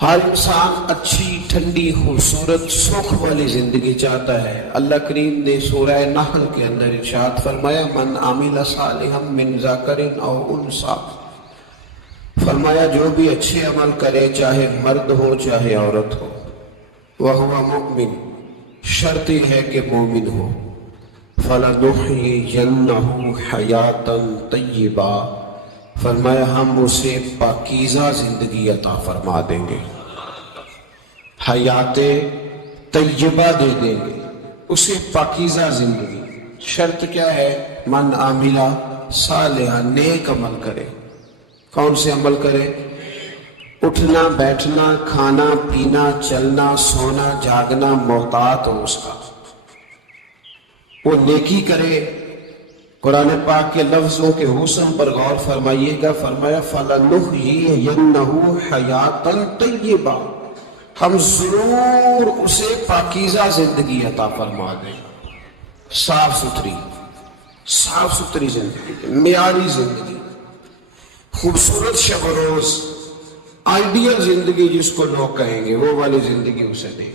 ہر انسان اچھی ٹھنڈی خوبصورت سکھ والی زندگی چاہتا ہے۔ اللہ کریم نے سورہ نحل کے اندر ارشاد فرمایا من عمل صالحا من ذکر او انثی، فرمایا جو بھی اچھے عمل کرے چاہے مرد ہو چاہے عورت ہو، وَهُوَ مُؤْمِن، شرط یہ ہے کہ مومن ہو، فَلَنُحْيِيَنَّهُ حَيَاةً طَيِّبَةً، فرمایا ہم اسے پاکیزہ زندگی عطا فرما دیں گے، حیات طیبہ دے دیں گے اسے، پاکیزہ زندگی۔ شرط کیا ہے؟ من عامل صالحا، نیک عمل کرے۔ کون سے عمل کرے؟ اٹھنا بیٹھنا کھانا پینا چلنا سونا جاگنا محتاط ہو اس کا، وہ نیکی کرے۔ قرآن پاک کے لفظوں کے حسن پر غور فرمائیے گا، فرمایا فَلَنُحْيِيَنَّهُ حَيَاةً طَيِّبَةً، ہم ضرور اسے پاکیزہ زندگی عطا فرما دیں، صاف ستھری زندگی، معیاری زندگی، خوبصورت شب و روز، آئیڈیل زندگی جس کو لوگ کہیں گے وہ والی زندگی اسے دیں۔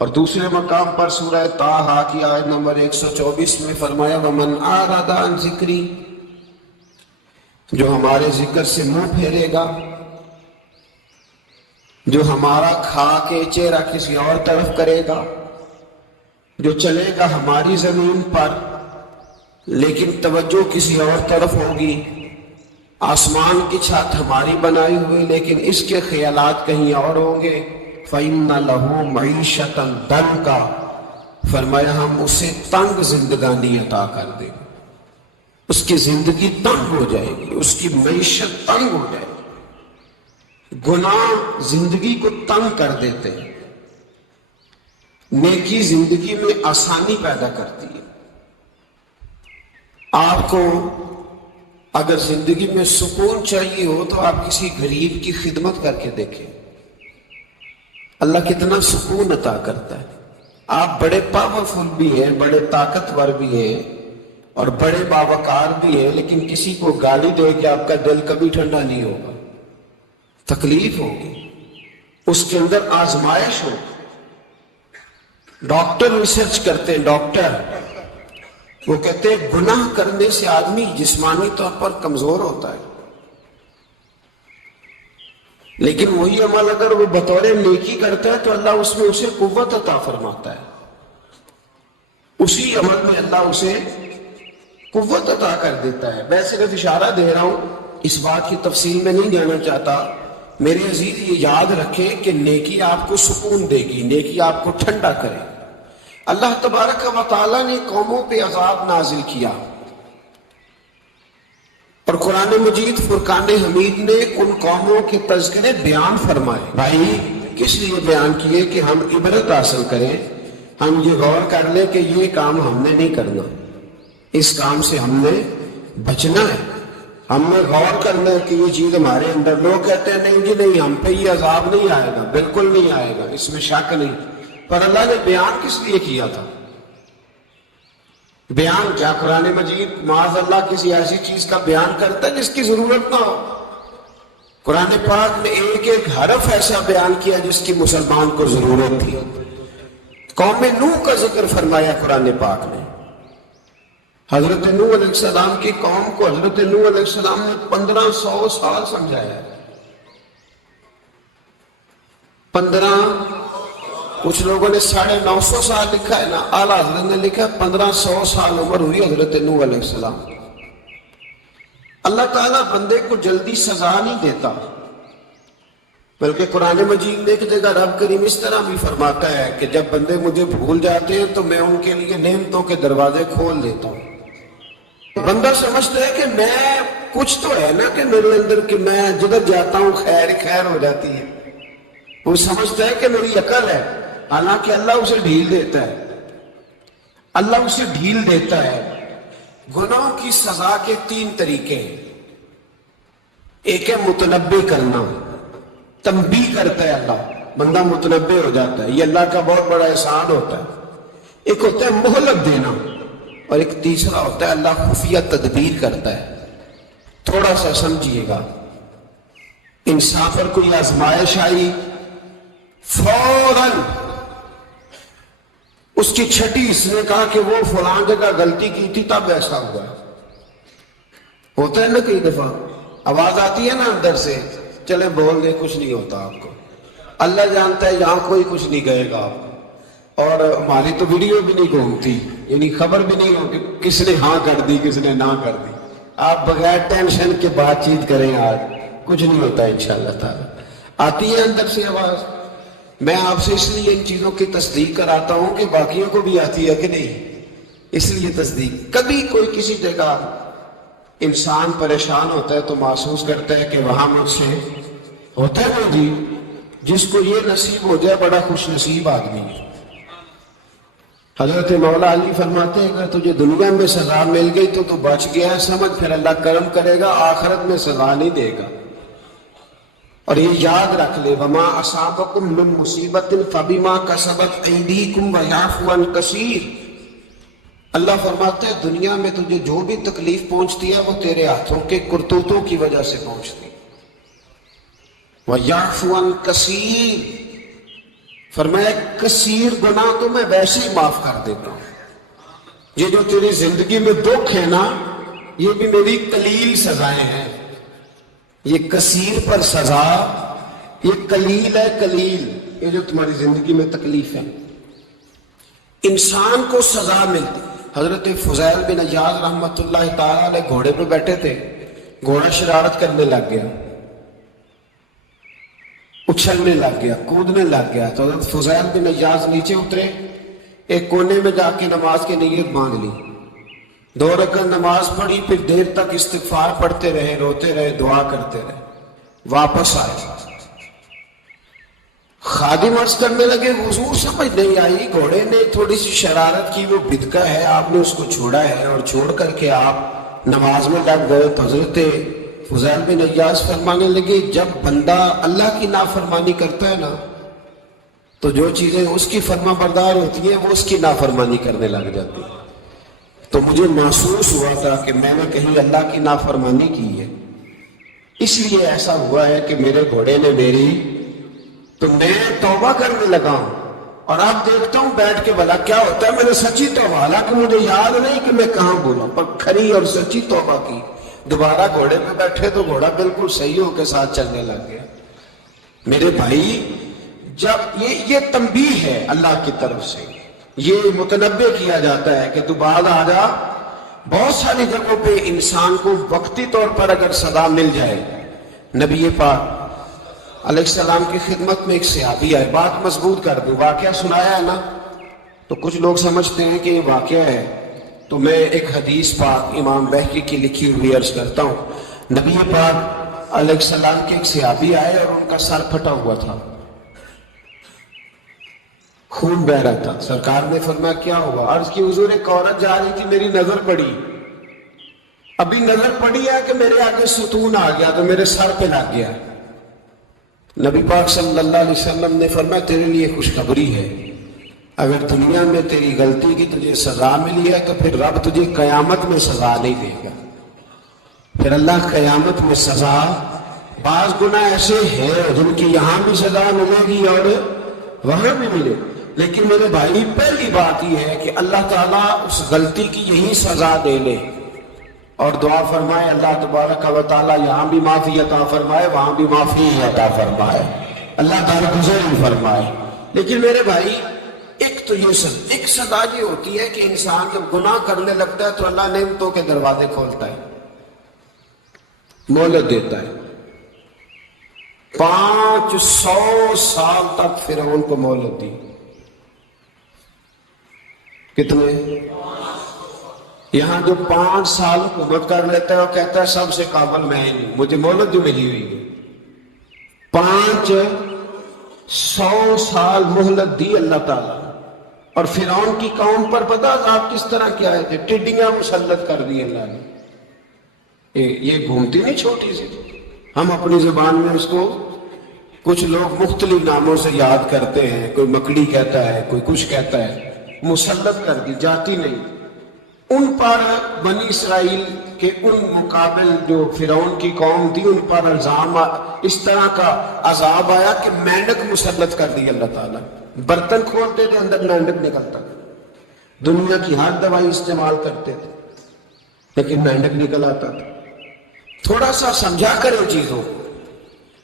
اور دوسرے مقام پر سورہ طٰہٰ کی آیت نمبر 124 میں فرمایا وَمَنْ أَعْرَضَ عَنْ ذِكْرِي، جو ہمارے ذکر سے منہ پھیرے گا، جو ہمارا کھا کے چہرہ کسی اور طرف کرے گا، جو چلے گا ہماری زمین پر لیکن توجہ کسی اور طرف ہوگی، آسمان کی چھت ہماری بنائی ہوئی لیکن اس کے خیالات کہیں اور ہوں گے، فَإِنَّ لَهُ مَعِيشَةً ضَنْكَ، فرمایا ہم اسے تنگ زندگانی عطا کر دیں گے، اس کی زندگی تنگ ہو جائے گی، اس کی معیشت تنگ ہو جائے گی۔ گناہ زندگی کو تنگ کر دیتے ہیں، نیکی زندگی میں آسانی پیدا کرتی ہے۔ آپ کو اگر زندگی میں سکون چاہیے ہو تو آپ کسی غریب کی خدمت کر کے دیکھیں، اللہ کتنا سکون عطا کرتا ہے۔ آپ بڑے پاورفل بھی ہیں، بڑے طاقتور بھی ہیں اور بڑے باوقار بھی ہیں، لیکن کسی کو گالی دے کے آپ کا دل کبھی ٹھنڈا نہیں ہوگا، تکلیف ہوگی، اس کے اندر آزمائش ہوگی۔ ڈاکٹر ریسرچ کرتے ہیں، ڈاکٹر وہ کہتے ہیں گناہ کرنے سے آدمی جسمانی طور پر کمزور ہوتا ہے، لیکن وہی عمل اگر وہ بطور نیکی کرتا ہے تو اللہ اس میں اسے قوت عطا فرماتا ہے، اسی عمل میں اللہ اسے قوت عطا کر دیتا ہے۔ میں صرف اشارہ دے رہا ہوں، اس بات کی تفصیل میں نہیں جانا چاہتا۔ میرے عزیز یہ یاد رکھیں کہ نیکی آپ کو سکون دے گی، نیکی آپ کو ٹھنڈا کرے۔ اللہ تبارک و تعالیٰ نے قوموں پہ عذاب نازل کیا اور قرآن مجید فرقان حمید نے ان قوموں کے تذکرے بیان فرمائے۔ بھائی کس لیے بیان کیے؟ کہ ہم عبرت حاصل کریں، ہم یہ غور کر لیں کہ یہ کام ہم نے نہیں کرنا، اس کام سے ہم نے بچنا ہے، ہم نے غور کرنا ہے کہ یہ چیز ہمارے اندر۔ لوگ کہتے ہیں نہیں جی نہیں، ہم پہ یہ عذاب نہیں آئے گا، بالکل نہیں آئے گا، اس میں شک نہیں۔ پر اللہ نے بیان کس لیے کیا تھا؟ بیان کیا قرآن مجید معاذ اللہ کسی ایسی چیز کا بیان کرتا ہے جس کی ضرورت نہ ہو؟ قرآن پاک نے ایک ایک حرف ایسا بیان کیا جس کی مسلمان کو ضرورت تھی۔ قوم نوح کا ذکر فرمایا قرآن پاک نے، حضرت نوح علیہ السلام کی قوم کو حضرت نوح علیہ السلام نے 1500 سال سمجھایا ہے۔ 15، کچھ لوگوں نے 950 سال لکھا ہے نا، اعلیٰ حضرت نے لکھا 1500 سال عمر ہوئی حضرت نوح علیہ السلام۔ اللہ تعالیٰ بندے کو جلدی سزا نہیں دیتا، بلکہ قرآن مجید میں ایک جگہ رب کریم اس طرح بھی فرماتا ہے کہ جب بندے مجھے بھول جاتے ہیں تو میں ان کے لیے نعمتوں کے دروازے کھول دیتا ہوں۔ بندہ سمجھتا ہے کہ میں کچھ تو ہے نا کہ میرے اندر کہ میں جدھر جاتا ہوں خیر خیر ہو جاتی ہے، وہ سمجھتا ہے کہ میری عقل ہے، حالانکہ اللہ اسے ڈھیل دیتا ہے، اللہ اسے ڈھیل دیتا ہے۔ گناہوں کی سزا کے 3 طریقے ہیں۔ ایک ہے متنبع کرنا، تنبیہ کرتا ہے اللہ، بندہ متنبع ہو جاتا ہے، یہ اللہ کا بہت بڑا احسان ہوتا ہے۔ ایک ہوتا ہے مہلت دینا، اور ایک تیسرا ہوتا ہے اللہ خفیہ تدبیر کرتا ہے۔ تھوڑا سا سمجھیے گا، انسان پر کوئی آزمائش آئی، فوراً اس کی چھٹی اس نے کہا کہ وہ فلاں جگہ غلطی کی تھی تب ایسا ہوا۔ ہوتا ہے نا کئی دفعہ آواز آتی ہے نا اندر سے، چلے بول دے کچھ نہیں ہوتا آپ کو، اللہ جانتا ہے یہاں کوئی کچھ نہیں کہے گا آپ کو، اور ہماری تو ویڈیو بھی نہیں گھومتی، یعنی خبر بھی نہیں ہوتی کس نے ہاں کر دی کس نے نہ کر دی۔ آپ بغیر ٹینشن کے بات چیت کریں، آج کچھ نہیں ہوتا انشاءاللہ تعالی۔ آتی ہے اندر سے آواز، میں آپ سے اس لیے ان چیزوں کی تصدیق کراتا ہوں کہ باقیوں کو بھی آتی ہے کہ نہیں، اس لیے تصدیق۔ کبھی کوئی کسی جگہ انسان پریشان ہوتا ہے تو محسوس کرتا ہے کہ وہاں مجھ سے ہوتا ہے نا جی، جس کو یہ نصیب ہو جائے بڑا خوش نصیب آدمی ہے۔ حضرت مولا علی فرماتے ہیں اگر تجھے دنیا میں سزا مل گئی تو بچ گیا ہے، سمجھ پھر اللہ کرم کرے گا، آخرت میں سزا نہیں دے گا۔ اور یہ یاد رکھ لے، وما اصابکم من مصیبت فبما کسبت ایدیکم ویعفو عن کثیر۔ اللہ فرماتا ہے دنیا میں تجھے جو بھی تکلیف پہنچتی ہے وہ تیرے ہاتھوں کے کرتوتوں کی وجہ سے پہنچتی ہے۔ ویعفو عن کثیر، فرمایا کثیر گناہ تو میں ویسے ہی معاف کر دیتا ہوں۔ یہ جو تیری زندگی میں دکھ ہے نا، یہ بھی میری قلیل سزائیں ہیں۔ یہ کثیر پر سزا، یہ قلیل ہے، قلیل یہ جو تمہاری زندگی میں تکلیف ہے۔ انسان کو سزا ملتی۔ حضرت فضیل بن عیاض رحمۃ اللہ تعالی علیہ گھوڑے پہ بیٹھے تھے، گھوڑا شرارت کرنے لگ گیا، اچھلنے لگ گیا، کودنے لگ گیا، تو حضرت فضیل بن عیاض نیچے اترے، ایک کونے میں جا کے نماز کی نیت باندھ لی، 2 رکعت نماز پڑھی، پھر دیر تک استغفار پڑھتے رہے، روتے رہے، دعا کرتے رہے، واپس آئے۔ خادم عرض کرنے لگے حضور سمجھ نہیں آئی، گھوڑے نے تھوڑی سی شرارت کی، وہ بدکا ہے، آپ نے اس کو چھوڑا ہے اور چھوڑ کر کے آپ نماز میں لگ گئے۔ تو حضرت فضیل بن عیاض فرمانے لگے جب بندہ اللہ کی نافرمانی کرتا ہے نا تو جو چیزیں اس کی فرما بردار ہوتی ہیں وہ اس کی نافرمانی کرنے لگ جاتی ہیں۔ تو مجھے محسوس ہوا تھا کہ میں نے کہیں اللہ کی نافرمانی کی ہے، اس لیے ایسا ہوا ہے کہ میرے گھوڑے نے میری، تو میں توبہ کرنے لگا ہوں، اور اب دیکھتا ہوں بیٹھ کے بھلا کیا ہوتا ہے۔ میں نے سچی توبہ، حالانکہ مجھے یاد نہیں کہ میں کہاں بولا، پر کھری اور سچی توبہ کی۔ دوبارہ گھوڑے پہ بیٹھے تو گھوڑا بالکل صحیح ہو کے ساتھ چلنے لگ گیا۔ میرے بھائی، جب یہ تنبیہ ہے اللہ کی طرف سے، یہ متنبہ کیا جاتا ہے کہ تو بعد آ جا۔ بہت ساری جگہوں پہ انسان کو وقتی طور پر اگر سزا مل جائے، نبی پاک علیہ السلام کی خدمت میں ایک صحابی آئے، بات مضبوط کر دوں، واقعہ سنایا ہے نا تو کچھ لوگ سمجھتے ہیں کہ یہ واقعہ ہے، تو میں ایک حدیث پاک امام بہقی کی لکھی ہوئی عرض کرتا ہوں۔ نبی پاک علیہ السلام کے ایک صحابی آئے اور ان کا سر پھٹا ہوا تھا، خون بہ رہا تھا۔ سرکار نے فرمایا کیا ہوا؟ عرض کی حضور ایک عورت جا رہی تھی، میری نظر پڑی، ابھی نظر پڑی ہے کہ میرے آگے ستون آ گیا تو میرے سر پہ لگ گیا۔ نبی پاک صلی اللہ علیہ وسلم نے فرمایا تیرے لیے خوشخبری ہے، اگر دنیا میں تیری غلطی کی تجھے سزا ملی ہے تو پھر رب تجھے قیامت میں سزا نہیں دے گا۔ پھر اللہ قیامت میں سزا، بعض گناہ ایسے ہیں جن کی یہاں بھی سزا ملے گی اور وہاں بھی ملے، لیکن میرے بھائی پہلی بات یہ ہے کہ اللہ تعالیٰ اس غلطی کی یہی سزا دے لے، اور دعا فرمائے اللہ تبارک و تعالیٰ یہاں بھی معافی عطا فرمائے، وہاں بھی معافی عطا فرمائے، اللہ تعالیٰ گزر ہی فرمائے۔ لیکن میرے بھائی، ایک تو یہ ایک سزا یہ ہوتی ہے کہ انسان جب گناہ کرنے لگتا ہے تو اللہ نعمتوں کے دروازے کھولتا ہے، مہلت دیتا ہے۔ 500 سال تک فرعون کو مہلت دی۔ کتنے؟ یہاں جو 5 سال حکومت کر لیتا ہے وہ کہتا ہے سب سے قابل میں ہی ہوں، مجھے مہلت جو ملی ہوئی ہے۔ 500 سال مہلت دی اللہ تعالیٰ، اور فرعون کی قوم پر پتہ آپ کس طرح کیا ہے؟ ٹڈیاں مسلط کر دی اللہ نے۔ یہ گھومتی نہیں چھوٹی سی، ہم اپنی زبان میں اس کو کچھ لوگ مختلف ناموں سے یاد کرتے ہیں، کوئی مکڑی کہتا ہے، کوئی کچھ کہتا ہے، مسلط کر دی، جاتی نہیں۔ ان پر بنی اسرائیل کے ان مقابل جو فرعون کی قوم تھی ان پر الزام اس طرح کا عذاب آیا کہ مینڈک مسلط کر دی اللہ تعالیٰ. برتن کھولتے تھے اندر مینڈک نکلتا تھا. دنیا کی ہر دوائی استعمال کرتے تھے لیکن مینڈک نکل آتا تھا. تھوڑا سا سمجھا کرو چیزوں.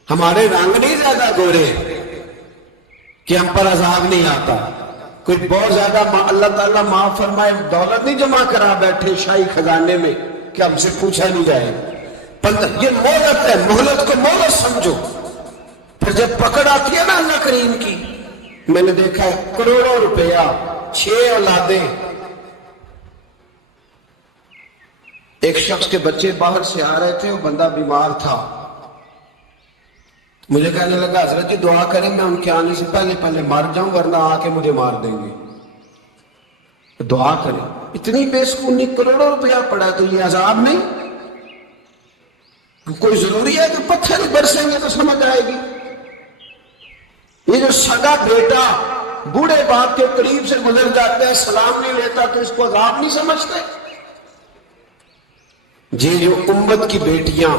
ہمارے رنگ نہیں زیادہ گورے کہ ہم پر عذاب نہیں آتا. کوئی بہت زیادہ اللہ تعالیٰ معاف فرمائے دولت نہیں جمع کرا بیٹھے شاہی خزانے میں کہ ہم سے پوچھا نہیں جائے. یہ مہلت ہے, مہلت کو مہلت سمجھو. پھر جب پکڑ آتی ہے نا اللہ کریم کی, میں نے دیکھا ہے کروڑوں روپیہ 6 اولادیں. ایک شخص کے بچے باہر سے آ رہے تھے, وہ بندہ بیمار تھا. مجھے کہنے لگا حضرت جی دعا کریں میں ان کے آنے سے پہلے مر جاؤں ورنہ آ کے مجھے مار دیں گے. دعا کریں. اتنی بے سکونی, کروڑوں روپیہ پڑا تو یہ عذاب نہیں؟ کوئی ضروری ہے کہ پتھر ہی برسیں گے تو سمجھ آئے گی؟ یہ جو سگا بیٹا بوڑھے باپ کے قریب سے گزر جاتا ہے سلام نہیں لیتا تو اس کو عذاب نہیں سمجھتے؟ یہ جو امت کی بیٹیاں,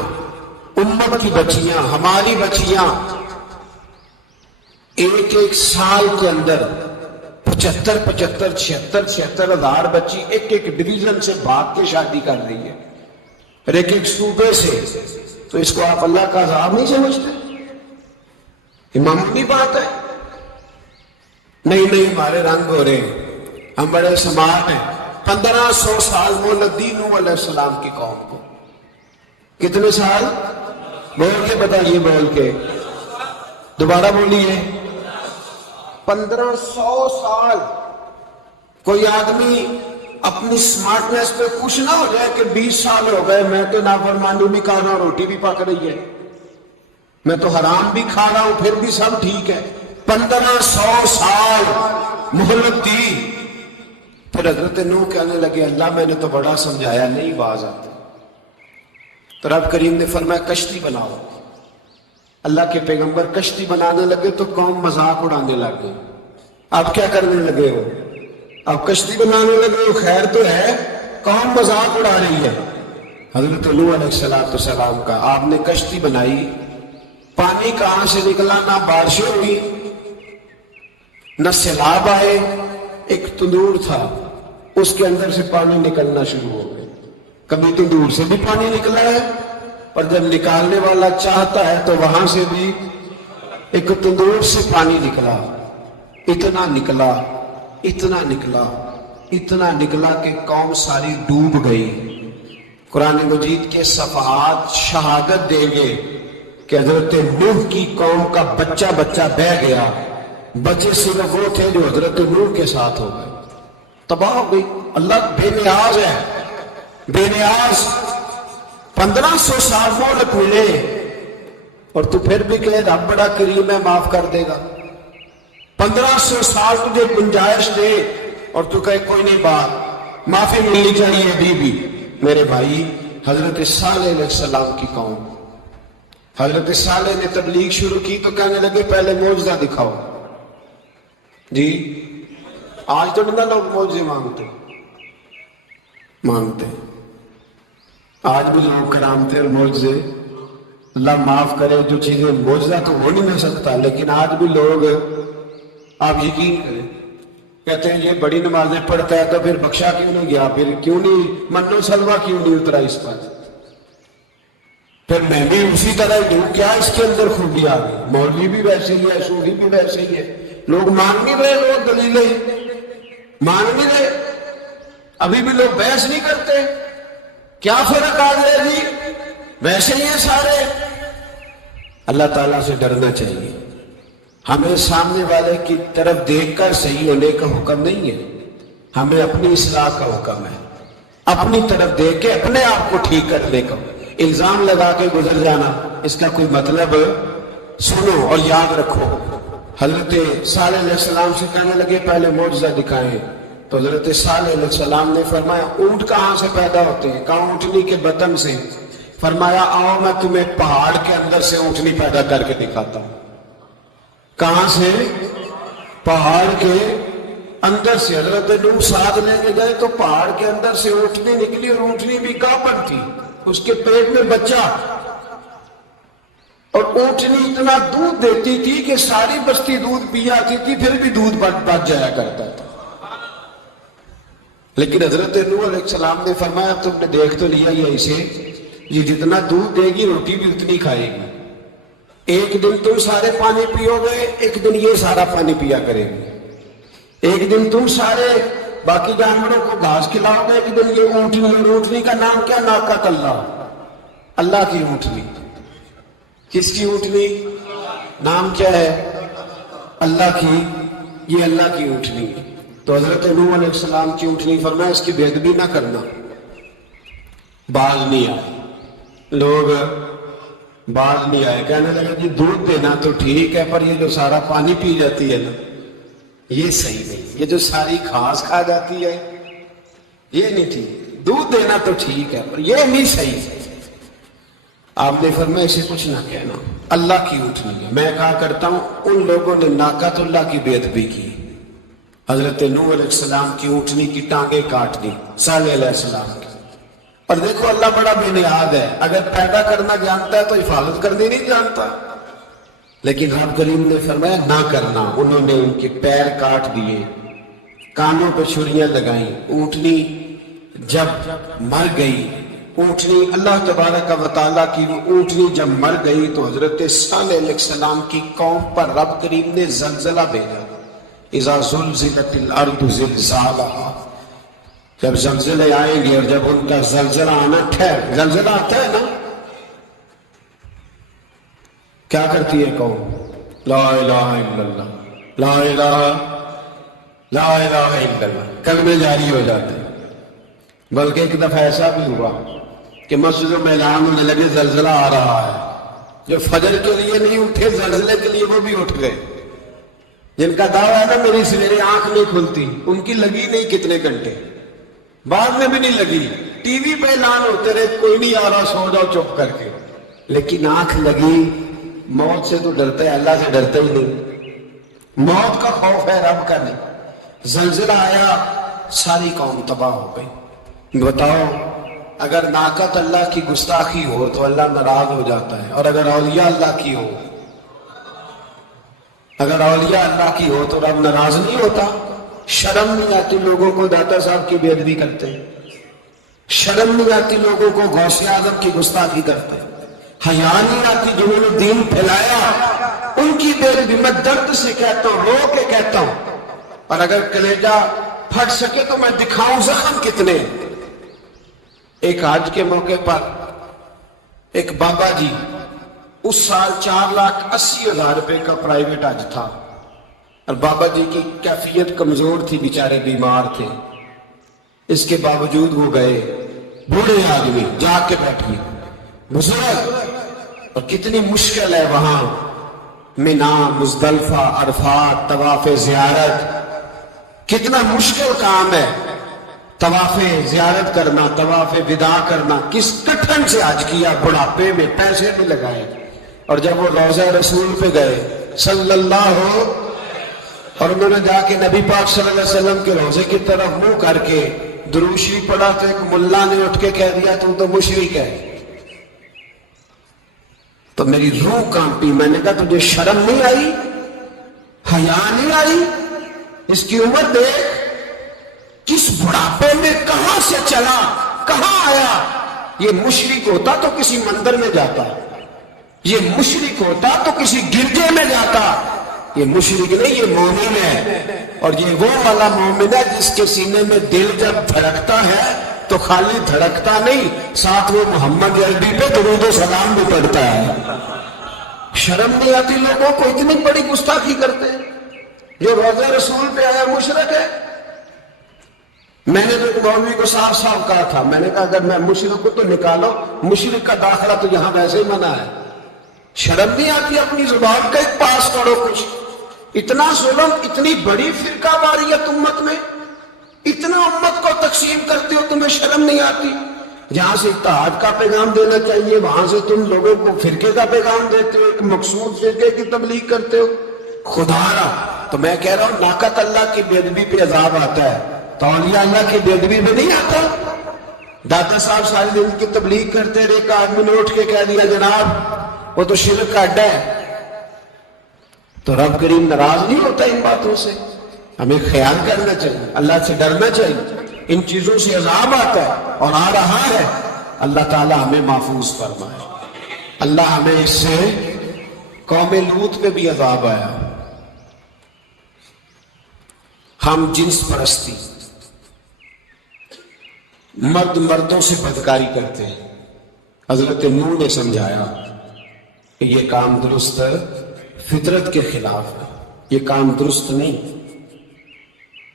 امت کی بچیاں, ہماری بچیاں ایک سال کے اندر 75,000 ہزار بچی ایک ڈویژن سے بھاگ کے شادی کر رہی ہے اور ایک صوبے سے. تو اس کو آپ اللہ کا عذاب نہیں سمجھتے؟ یہ معمولی بات ہے. نہیں ہمارے رنگ ہو رہے ہیں, ہم بڑے سماج ہیں. 1500 سال مہلت دی نوح علیہ السلام کی قوم کو. کتنے سال؟ بول کے بتائیے, بول کے دوبارہ بولیے. 1500 سال. کوئی آدمی اپنی سمارٹنس پہ خوش نہ ہو جائے کہ 20 سال ہو گئے میں تو نافرمانی بھی کھا رہا ہوں, روٹی بھی پک رہی ہے, میں تو حرام بھی کھا رہا ہوں, پھر بھی سب ٹھیک ہے. 1500 سال مہلت دی. پھر حضرت نوح کہنے لگے اللہ میں نے تو بڑا سمجھایا نہیں باز آتا. تو رب کریم نے فرمایا کشتی بناؤ. اللہ کے پیغمبر کشتی بنانے لگے تو قوم مذاق اڑانے لگ گئی. آپ کیا کرنے لگے ہو؟ آپ کشتی بنانے لگے ہو, خیر تو ہے, قوم مذاق اڑا رہی ہے. حضرت نوح علیہ السلام کا آپ نے کشتی بنائی, پانی کہاں سے نکلا, نہ بارشیں ہوئی نہ سیلاب آئے. ایک تندور تھا اس کے اندر سے پانی نکلنا شروع ہو گئے. کبھی تندور سے بھی پانی نکلا ہے اور جب نکالنے والا چاہتا ہے تو وہاں سے بھی ایک تندور سے پانی نکلا. اتنا نکلا اتنا نکلا اتنا نکلا کہ قوم ساری ڈوب گئی. قرآن مجید کے صفحات شہادت دیں گے کہ حضرت نوح کی قوم کا بچہ بہ گیا. بچے صرف وہ تھے جو حضرت نوح کے ساتھ ہو گئے, تباہ ہو گئی. اللہ بے نیاز ہے, بے نیاز. 1500 سال مہلت ملے اور تو پھر بھی کہے رب بڑا کریم ہے معاف کر دے گا. 1500 سال تجھے گنجائش دے اور تو کہے کوئی نہیں بات معافی ملنی چاہیے ابھی بھی. میرے بھائی حضرت صالح علیہ السلام کی قوم, حضرت صالح نے تبلیغ شروع کی تو کہنے لگے پہلے معجزہ دکھاؤ. جی آج تو نہ لوگ معجزے مانگتے آج بھی لوگ کرامتے اور معجزے. اللہ معاف کرے, جو چیزیں معجزہ تو ہو نہیں سکتا لیکن آج بھی لوگ, آپ یقین کریں, کہتے ہیں یہ بڑی نمازیں پڑھتا ہے تو پھر بخشا کیوں نہیں گیا, پھر کیوں نہیں منو سلوا کیوں نہیں اترا اس پر, پھر میں بھی اسی طرح ہی ہوں, کیا اس کے اندر خوبی آ گئی. مولوی بھی ویسے ہی ہے, صوفی بھی ویسے ہی ہے. لوگ مان نہیں رہے, لوگ دلیلیں مان نہیں رہے. ابھی بھی لوگ بحث نہیں کرتے. کیا فرق آ گیا جی, ویسے ہی ہیں سارے. اللہ تعالیٰ سے ڈرنا چاہیے. ہمیں سامنے والے کی طرف دیکھ کر صحیح ہونے کا حکم نہیں ہے, ہمیں اپنی اصلاح کا حکم ہے. اپنی طرف دیکھ کے اپنے آپ کو ٹھیک کرنے کا. الزام لگا کے گزر جانا اس کا کوئی مطلب, سنو اور یاد رکھو. حضرت صالح علیہ السلام سے کہنے لگے پہلے معجزہ دکھائیں تو حضرت صالح علیہ السلام نے فرمایا اونٹ کہاں سے پیدا ہوتے ہیں؟ کہاں اونٹنی کے بطن سے. فرمایا آؤ میں تمہیں پہاڑ کے اندر سے اونٹنی پیدا کر کے دکھاتا ہوں. کہاں سے؟ پہاڑ کے اندر سے حضرت نوح ساتھ لے کے گئے تو پہاڑ کے اندر سے اونٹنی نکلی اور اونٹنی بھی گاپن تھی، اس کے پیٹ میں بچہ، اور اونٹنی اتنا دودھ دیتی تھی کہ ساری بستی دودھ پی جاتی تھی، پھر بھی دودھ بچ جایا کرتا تھا۔ لیکن حضرت نوح علیہ السلام نے فرمایا اب تم نے دیکھ تو لیا یہ اسے، یہ جتنا دودھ دے گی روٹی بھی اتنی کھائے گی، ایک دن تم سارے پانی پیو گے، ایک دن یہ سارا پانی پیا کرے گی، ایک دن تم سارے باقی جانوروں کو گھاس کھلاؤ گے، ایک دن یہ اونٹنی، اور اونٹنی کا نام کیا؟ ناقۃ اللہ، اللہ کی اونٹنی۔ کس کی اونٹنی؟ نام کیا ہے؟ اللہ کی، یہ اللہ کی اونٹنی ہے۔ تو حضرت نوح علیہ السلام کی اونٹنی فرمایا اس کی بے ادبی نہ کرنا، باز نہیں آئے، لوگ باز نہیں آئے، کہنے لگے جی دودھ دینا تو ٹھیک ہے پر یہ جو سارا پانی پی جاتی ہے نا یہ صحیح نہیں، یہ جو ساری گھاس کھا جاتی ہے یہ نہیں ٹھیک، دودھ دینا تو ٹھیک ہے پر یہ نہیں صحیح۔ آپ نے فرمایا اسے کچھ نہ کہنا، اللہ کی اونٹنی ہے۔ میں کہا کرتا ہوں ان لوگوں نے ناقۃ اللہ کی بے ادبی کی، حضرت نوح علیہ السلام کی اونٹنی کی ٹانگیں کاٹ دی، صالح علیہ السلام کی۔ اور دیکھو اللہ بڑا بے نیاز ہے، اگر پیدا کرنا جانتا ہے تو حفاظت کرنی نہیں جانتا، لیکن رب کریم نے فرمایا نہ کرنا۔ انہوں نے ان کے پیر کاٹ دیے، کانوں پہ چھریاں لگائیں۔ اونٹنی جب مر گئی، اونٹنی اللہ تبارک و تعالیٰ کی وہ اونٹنی جب مر گئی تو حضرت صالح علیہ السلام کی قوم پر رب کریم نے زلزلہ بھیجا، اذا زلزلت الارض زلزالہا، جب زلزلے آئیں گے اور جب ان کا زلزلہ آنا ٹھہر، زلزلہ آتا ہے نا کیا کرتی ہے قوم؟ لا الہ الا اللہ، لا الہ الا اللہ، کلمے جاری ہو جاتے ہیں۔ بلکہ ایک دفعہ ایسا بھی ہوا کہ مسجدوں میں اعلان ہونے لگے زلزلہ آ رہا ہے، جو فجر کے لیے نہیں اٹھے زلزلے کے لیے وہ بھی اٹھ گئے، جن کا دعویٰ ہے نا میری سویرے آنکھ نہیں کھلتی، ان کی لگی نہیں کتنے گھنٹے، بعد میں بھی نہیں لگی، ٹی وی پہ اعلان ہوتے رہے کوئی نہیں آ رہا سو جاؤ چپ کر کے، لیکن آنکھ لگی۔ موت سے تو ڈرتا ہے، اللہ سے ڈرتا ہی نہیں، موت کا خوف ہے رب کا نہیں۔ زلزلہ آیا، ساری قوم تباہ ہو گئی۔ بتاؤ اگر ناقۃ اللہ کی گستاخی ہو تو اللہ ناراض ہو جاتا ہے، اور اگر اولیاء اللہ کی ہو، اگر اولیاء اللہ کی ہو تو رب ناراض نہیں ہوتا۔ شرم نہیں آتی لوگوں کو داتا صاحب کی بے ادبی کرتے ہیں، شرم نہیں آتی لوگوں کو غوث اعظم کی گستاخی کرتے ہیں، حیا نہیں آتی جنہوں نے دین پھیلایا ان کی بے ادبی۔ میں درد سے کہتا ہوں، رو کے کہتا ہوں، اور اگر کلیجہ پھٹ سکے تو میں دکھاؤں زخم کتنے۔ ایک حج کے موقع پر ایک بابا جی، اس سال 4,80,000 روپے کا پرائیویٹ حج تھا، اور بابا جی کی کیفیت کمزور تھی، بیچارے بیمار تھے، اس کے باوجود وہ گئے، بوڑھے آدمی جا کے بیٹھے، بزرگ، اور کتنی مشکل ہے وہاں مینا، مزدلفہ، عرفات، طواف زیارت، کتنا مشکل کام ہے طواف زیارت کرنا، طواف وداع کرنا۔ کس کٹھن سے حج کیا، بڑھاپے میں پیسے بھی لگائے، اور جب وہ روضہ رسول پہ گئے صلی اللہ، اور انہوں نے جا کے نبی پاک صلی اللہ علیہ وسلم کے روضے کی طرف منہ کر کے درود شریف پڑھا تو ایک ملا نے اٹھ کے کہہ دیا تم تو مشرک ہے۔ تو میری روح کانپی، میں نے کہا تجھے شرم نہیں آئی، حیا نہیں آئی؟ اس کی عمر دیکھ، کس بڑھاپے میں کہاں سے چلا، کہاں آیا۔ یہ مشرک ہوتا تو کسی مندر میں جاتا، یہ مشرک ہوتا تو کسی گرجے میں جاتا، یہ مشرک نہیں، یہ مومن ہے، اور یہ وہ والا مومن ہے جس کے سینے میں دل جب دھڑکتا ہے تو خالی دھڑکتا نہیں، ساتھ وہ محمد عربی پہ درود و سلام بھی پڑھتا ہے۔ شرم نہیں آتی لوگوں کو، اتنی بڑی گستاخی کرتے ہیں۔ جو روضہ رسول پہ آیا مشرک ہے۔ میں نے تو مولوی کو صاف صاف کہا تھا، میں نے کہا اگر میں مشرک کو تو نکالو، مشرک کا داخلہ تو یہاں ویسے ہی منع ہے۔ شرم نہیں آتی اپنی زبان کا ایک پاس کرو کچھ۔ اتنا ظلم، اتنی بڑی فرقہ واریت امت میں، اتنا امت کو تقسیم کرتے ہو، تمہیں شرم نہیں آتی؟ جہاں سے اتحاد کا پیغام دینا چاہیے وہاں سے تم لوگوں کو فرقے کا پیغام دیتے ہو، ایک مقصود فرقے کی تبلیغ کرتے ہو۔ خدا را تو میں کہہ رہا ہوں ناقت اللہ کی بے ادبی پہ عذاب آتا ہے، تو اولیاء اللہ کی بے ادبی پہ نہیں آتا؟ داتا صاحب ساری دن کی تبلیغ کرتے رہے، ایک آدمی نے اٹھ کے کہہ دیا جناب وہ تو شرک کا اڈا ہے، تو رب کریم ناراض نہیں ہوتا ان باتوں سے؟ ہمیں خیال کرنا چاہیے، اللہ سے ڈرنا چاہیے، ان چیزوں سے عذاب آتا ہے اور آ رہا ہے، اللہ تعالی ہمیں محفوظ فرمائے۔ اللہ ہمیں اس سے قوم لوط پہ بھی عذاب آیا، ہم جنس پرستی، مرد مردوں سے بدکاری کرتے ہیں۔ حضرت نوح نے سمجھایا کہ یہ کام درست فطرت کے خلاف ہے، یہ کام درست نہیں۔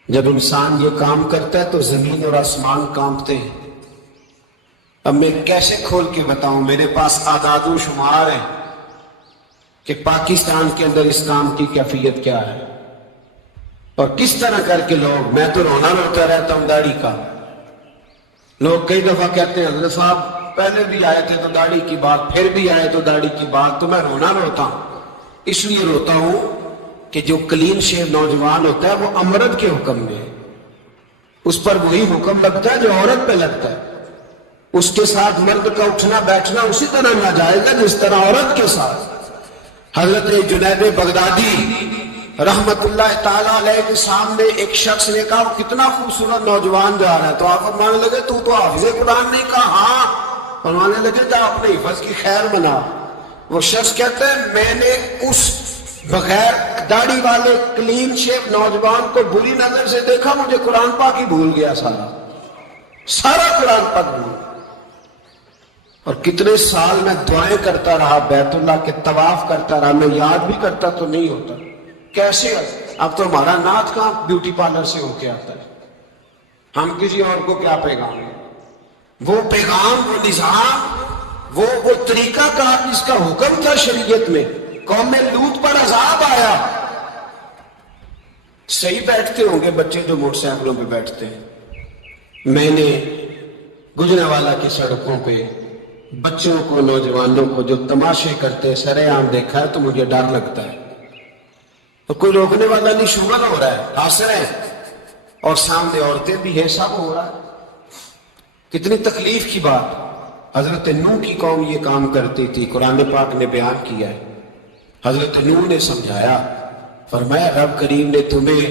جب انسان یہ کام کرتا ہے تو زمین اور آسمان کانپتے ہیں۔ اب میں کیسے کھول کے بتاؤں، میرے پاس اعداد و شمار ہیں کہ پاکستان کے اندر اس کام کی کیفیت کیا ہے اور کس طرح کر کے لوگ، میں تو رونا روتا رہتا ہوں داڑھی کا۔ لوگ کئی دفعہ کہتے ہیں حضرت صاحب پہلے بھی آئے تھے تو داڑھی کی بات، پھر بھی آئے تو داڑھی کی بات، تو میں رونا روتا ہوں۔ اس لیے روتا ہوں کہ جو کلین شیو نوجوان ہوتا ہے وہ امرد کے حکم میں ہے، اس پر وہی حکم لگتا ہے جو عورت پہ لگتا ہے، اس کے ساتھ مرد کا اٹھنا بیٹھنا اسی طرح ناجائز ہے جس طرح عورت کے ساتھ۔ حضرت جنید بغدادی رحمت اللہ تعالیٰ علیہ کے سامنے ایک شخص نے کہا وہ کتنا خوبصورت نوجوان جا رہا ہے، تو آپ فرمانے لگے تو حافظ قرآن نہیں؟ کہا ہاں۔ فرمانے لگے جا اپنے حفظ کی خیر بنا۔ وہ شخص کہتا ہے میں نے اس بغیر داڑھی والے کلین شیپ نوجوان کو بری نظر سے دیکھا، مجھے قرآن پاک ہی بھول گیا، سارا قرآن پاک بھول گیا۔ اور کتنے سال میں دعائیں کرتا رہا، بیت اللہ کے طواف کرتا رہا، میں یاد بھی کرتا تو نہیں ہوتا۔ کیسے؟ اب تو ہمارا نعت کہاں بیوٹی پارلر سے ہو کے آتا ہے، ہم کسی اور کو کیا پیغام ہے؟ وہ پیغام، وہ نظام، وہ طریقہ کار جس کا حکم تھا شریعت میں، قوم لوط پر عذاب آیا۔ صحیح بیٹھتے ہوں گے بچے جو موٹر سائیکلوں پہ بیٹھتے ہیں، میں نے گجرانوالہ کی سڑکوں پہ بچوں کو، نوجوانوں کو جو تماشے کرتے سرے عام دیکھا ہے تو مجھے ڈر لگتا ہے۔ تو کوئی روکنے والا نہیں، شوگر ہو رہا ہے، ہنس رہے ہیں، اور سامنے عورتیں بھی ہیں، سب ہو رہا ہے۔ کتنی تکلیف کی بات۔ حضرت نوح کی قوم یہ کام کرتی تھی، قرآن پاک نے بیان کیا ہے۔ حضرت نوح نے سمجھایا، فرمایا رب کریم نے تمہیں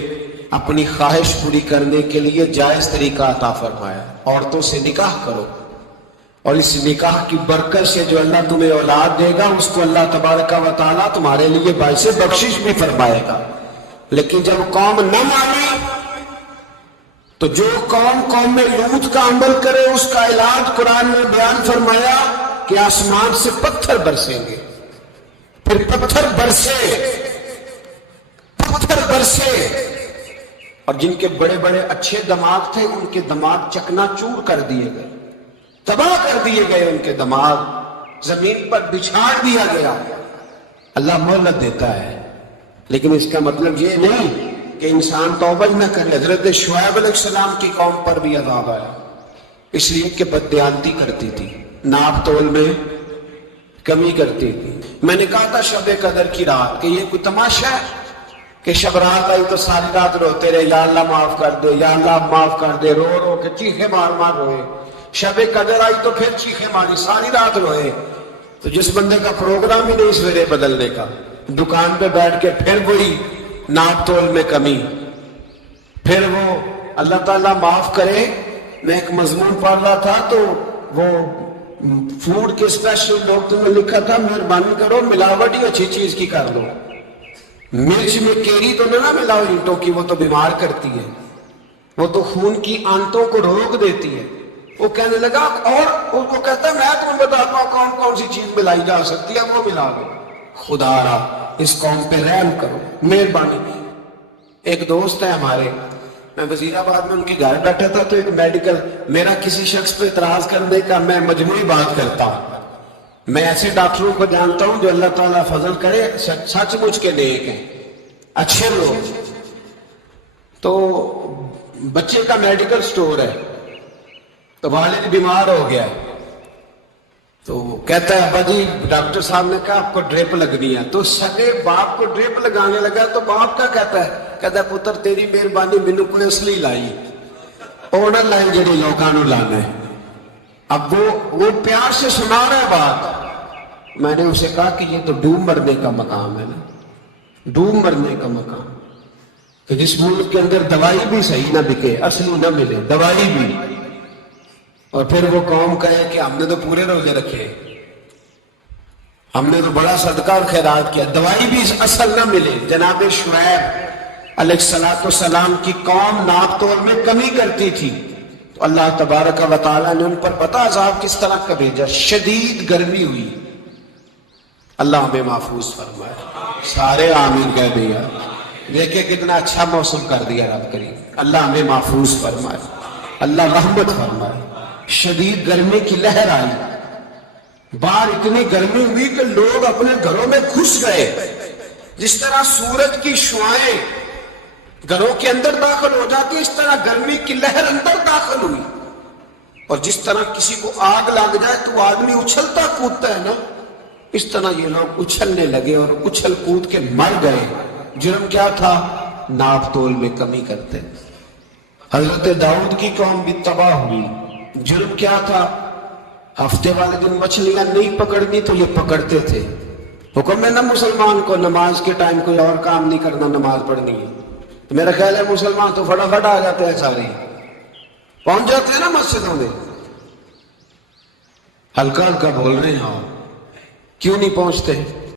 اپنی خواہش پوری کرنے کے لیے جائز طریقہ عطا فرمایا، عورتوں سے نکاح کرو، اور اس نکاح کی برکت سے جو اللہ تمہیں اولاد دے گا اس کو اللہ تبارک و تعالیٰ تمہارے لیے باعث بخشش بھی فرمائے گا۔ لیکن جب قوم نہ مانی تو جو قوم میں لوط کا عمل کرے اس کا علاج قرآن نے بیان فرمایا کہ آسمان سے پتھر برسیں گے، پھر پتھر برسے، اور جن کے بڑے بڑے اچھے دماغ تھے ان کے دماغ چکنا چور کر دیے گئے، تباہ کر دیے گئے، ان کے دماغ زمین پر بچھاڑ دیا گیا۔ اللہ مہلت دیتا ہے، لیکن اس کا مطلب یہ نہیں کہ انسان توبہ نہ کرے۔ حضرت شعیب علیہ السلام کی قوم پر بھی عذاب آیا، اس لیے کہ بددیانتی کرتی تھی، ناپ تول میں کمی کرتی تھی۔ میں نے کہا تھا شب قدر کی رات کہ یہ کوئی تماشا ہے کہ شب رات آئی تو ساری رات روتے رہے، یا اللہ معاف کر دے، یا اللہ معاف کر دے، رو رو کے چیخے مار مار روئے۔ شب قدر آئی تو پھر چیخے ماری، ساری رات روئے۔ تو جس بندے کا پروگرام ہی نہیں سویرے بدلنے کا، دکان پہ بیٹھ کے پھر وہی ناپ تول میں کمی، پھر وہ اللہ تعالیٰ معاف کرے۔ میں ایک مضمون پڑھ رہا تھا تو وہ فوڈ کے اسپیشل ڈاکٹر نے لکھا تھا مہربانی کرو ملاوٹ ہی اچھی چیز کی کر لو، مرچ میں کیری تو نہ ملاؤ اینٹوں کی، وہ تو بیمار کرتی ہے، وہ تو خون کی آنتوں کو روک دیتی ہے۔ وہ کہنے لگا، اور اس کو کہتا ہے میں تمہیں بتاتا ہوں کون کون سی چیز ملائی جا سکتی ہے، وہ ملا دو۔ خدا را اس قوم پہ رحم کرو، مہربانی۔ ایک دوست ہے ہمارے، میں وزیر آباد میں ان کے گھر بیٹھا تھا تو ایک میڈیکل، میرا کسی شخص پہ اعتراض کرنے کا میں مجموعی بات کرتا ہوں۔ میں ایسے ڈاکٹروں کو جانتا ہوں جو اللہ تعالیٰ فضل کرے سچ مچ کے نیک ہیں، اچھے لوگ۔ تو بچے کا میڈیکل سٹور ہے، تو والد بیمار ہو گیا، تو کہتا ہے ابا جی ڈاکٹر صاحب نے کہا آپ کو ڈریپ لگنی ہے. تو سگے باپ کو ڈریپ لگانے لگا تو باپ کیا کہتا ہے پتر تیری مہربانی مینوں کوئی اصلی لائی آڈر لائن جڑے لوگوں کو لانا ہے. اب وہ پیار سے سنا رہا ہے بات. میں نے اسے کہا کہ یہ تو ڈوب مرنے کا مقام ہے نا, ڈوب مرنے کا مقام, کہ جس ملک کے اندر دوائی بھی صحیح نہ بکے, اصلی نہ ملے دوائی بھی, اور پھر وہ قوم کہے کہ ہم نے تو پورے روزے رکھے, ہم نے تو بڑا صدقہ اور خیرات کیا, دوائی بھی اصل نہ ملے. جناب شعیب علیہ السلام کی قوم ناپ تول میں کمی کرتی تھی, تو اللہ تبارک و تعالیٰ نے ان پر پتہ عذاب کس طرح کا بھیجا, شدید گرمی ہوئی. اللہ ہمیں محفوظ فرمائے, سارے آمین کہہ دیا. دیکھیں کتنا اچھا موسم کر دیا رب کریم. اللہ ہمیں محفوظ فرمائے, اللہ رحمت فرمائے. شدید گرمی کی لہر آئی, باہر اتنی گرمی ہوئی کہ لوگ اپنے گھروں میں گھس گئے. جس طرح سورج کی شعاعیں گھروں کے اندر داخل ہو جاتی, اس طرح گرمی کی لہر اندر داخل ہوئی. اور جس طرح کسی کو آگ لگ جائے تو وہ آدمی اچھلتا کودتا ہے نا, اس طرح یہ لوگ اچھلنے لگے اور اچھل کود کے مر گئے. جرم کیا تھا؟ ناپ تول میں کمی کرتے. حضرت داؤد کی قوم بھی تباہ ہوئی. جرم کیا تھا؟ ہفتے والے دن مچھلیاں نہیں پکڑنی تو یہ پکڑتے تھے. حکم ہے نا مسلمان کو نماز کے ٹائم کوئی اور کام نہیں کرنا, نماز پڑھنی ہے. تو میرا خیال ہے مسلمان تو فٹافٹ آ جاتے ہیں, سارے پہنچ جاتے ہیں نا مسجدوں میں. ہلکا ہلکا بول رہے ہیں, کیوں نہیں پہنچتے؟